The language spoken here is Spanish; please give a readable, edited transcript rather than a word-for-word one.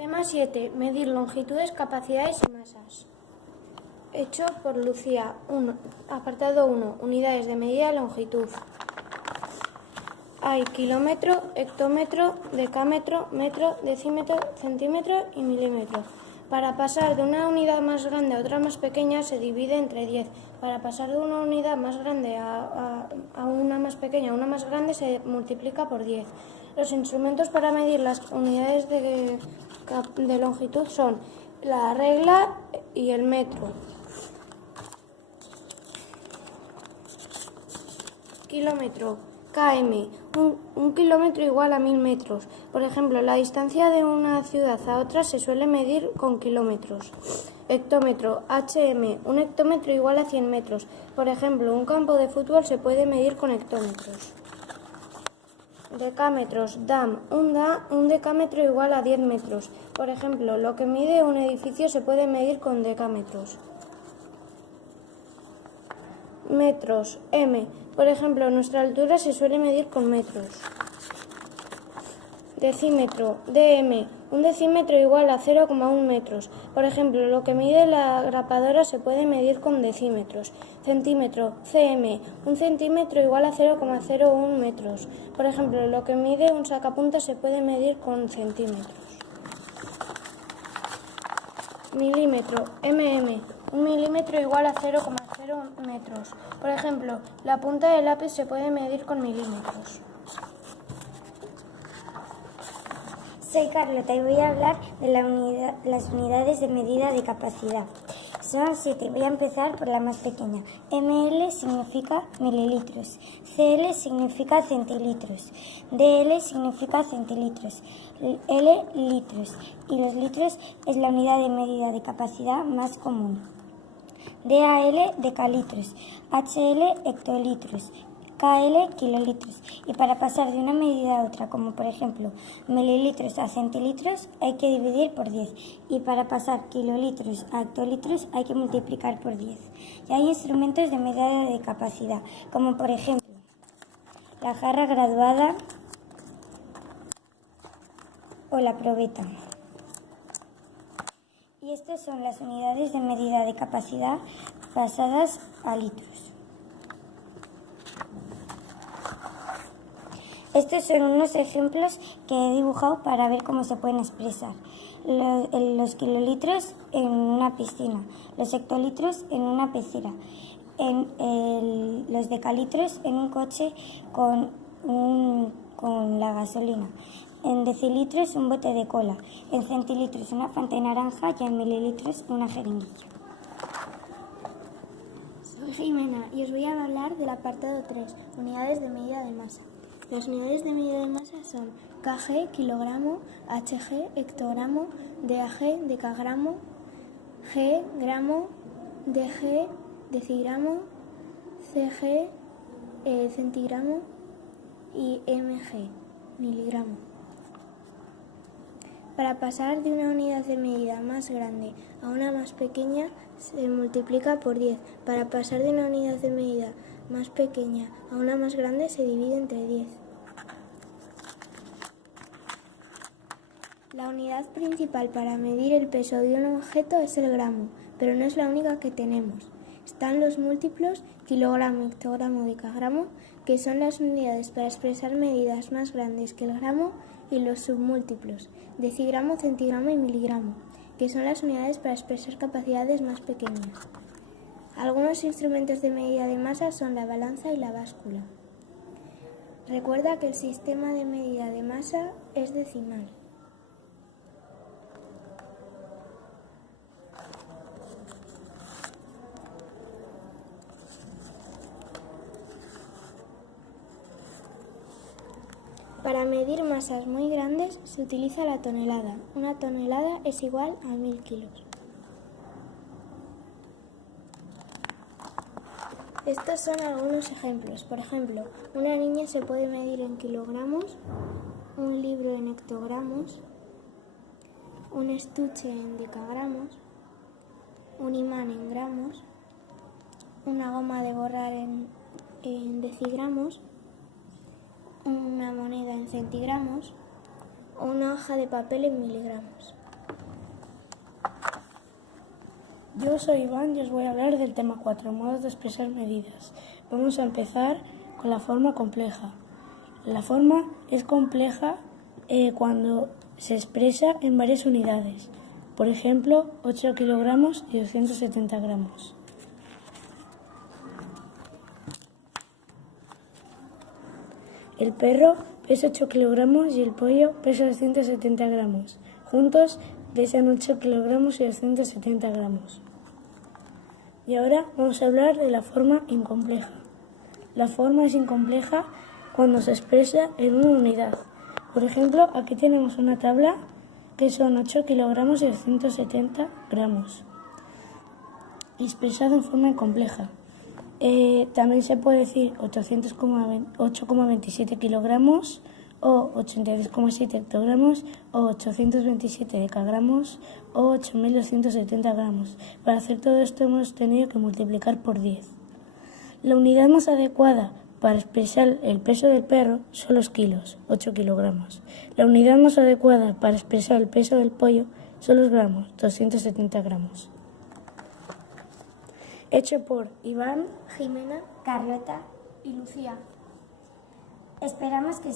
Tema 7. Medir longitudes, capacidades y masas. Hecho por Lucía. Apartado 1. Unidades de medida, longitud. Hay kilómetro, hectómetro, decámetro, metro, decímetro, centímetro y milímetro. Para pasar de una unidad más grande a otra más pequeña se divide entre 10. Para pasar de una unidad más grande a una más pequeña a una más grande se multiplica por 10. Los instrumentos para medir las unidades de longitud son la regla y el metro. Kilómetro, km. Un kilómetro igual a 1000 metros. Por ejemplo, la distancia de una ciudad a otra se suele medir con kilómetros. Hectómetro, hm. Un hectómetro igual a 100 metros. Por ejemplo, un campo de fútbol se puede medir con hectómetros. Decámetros, dam. Un decámetro igual a 10 metros. Por ejemplo, lo que mide un edificio se puede medir con decámetros. Metros, m. Por ejemplo, nuestra altura se suele medir con metros. Decímetro, dm. Un decímetro igual a 0,1 metros. Por ejemplo, lo que mide la grapadora se puede medir con decímetros. Centímetro, cm. Un centímetro igual a 0,01 metros. Por ejemplo, lo que mide un sacapuntas se puede medir con centímetros. Milímetro, mm. Un milímetro igual a 0,0 metros. Por ejemplo, la punta del lápiz se puede medir con milímetros. Soy Carlota y voy a hablar de las unidades de medida de capacidad. Son 7. Voy a empezar por la más pequeña. ml significa mililitros, cl significa centilitros, dl significa centilitros, l litros, y los litros es la unidad de medida de capacidad más común. DAL decalitros, HL hectolitros, KL kilolitros. Y para pasar de una medida a otra, como por ejemplo mililitros a centilitros, hay que dividir por 10. Y para pasar kilolitros a hectolitros hay que multiplicar por 10. Y hay instrumentos de medida de capacidad, como por ejemplo la jarra graduada o la probeta. Y estas son las unidades de medida de capacidad pasadas a litros. Estos son unos ejemplos que he dibujado para ver cómo se pueden expresar. Los kilolitros en una piscina, los hectolitros en una pecera, los decalitros en un coche con la gasolina, en decilitros un bote de cola, en centilitros una fanta de naranja y en mililitros una jeringuilla. Soy Jimena y os voy a hablar del apartado 3, unidades de medida de masa. Las unidades de medida de masa son kg, kilogramo, hg, hectogramo, dag, decagramo, g, gramo, dg, decigramo, cg, centigramo y mg, miligramo. Para pasar de una unidad de medida más grande a una más pequeña se multiplica por 10. Para pasar de una unidad de medida más pequeña a una más grande se divide entre 10. La unidad principal para medir el peso de un objeto es el gramo, pero no es la única que tenemos. Están los múltiplos kilogramo, hectogramo, decagramo, que son las unidades para expresar medidas más grandes que el gramo, y los submúltiplos, decigramo, centigramo y miligramo, que son las unidades para expresar capacidades más pequeñas. Algunos instrumentos de medida de masa son la balanza y la báscula. Recuerda que el sistema de medida de masa es decimal. Para medir masas muy grandes se utiliza la tonelada. Una tonelada es igual a 1000 kilos. Estos son algunos ejemplos. Por ejemplo, una niña se puede medir en kilogramos, un libro en hectogramos, un estuche en decagramos, un imán en gramos, una goma de borrar en decigramos, una moneda en centigramos o una hoja de papel en miligramos. Yo soy Iván y os voy a hablar del tema 4, modos de expresar medidas. Vamos a empezar con la forma compleja. La forma es compleja cuando se expresa en varias unidades. Por ejemplo, 8 kilogramos y 270 gramos. El perro pesa 8 kilogramos y el pollo pesa 270 gramos. Juntos pesan 8 kilogramos y 270 gramos. Y ahora vamos a hablar de la forma incompleja. La forma es incompleja cuando se expresa en una unidad. Por ejemplo, aquí tenemos una tabla que son 8 kilogramos y 270 gramos. Expresado en forma incompleja. También se puede decir 8,27 kilogramos o 82,7 hectogramos o 827 decagramos o 8.270 gramos. Para hacer todo esto hemos tenido que multiplicar por 10. La unidad más adecuada para expresar el peso del perro son los kilos, 8 kilogramos. La unidad más adecuada para expresar el peso del pollo son los gramos, 270 gramos. Hecho por Iván, Jimena Carlota y Lucía. Esperamos que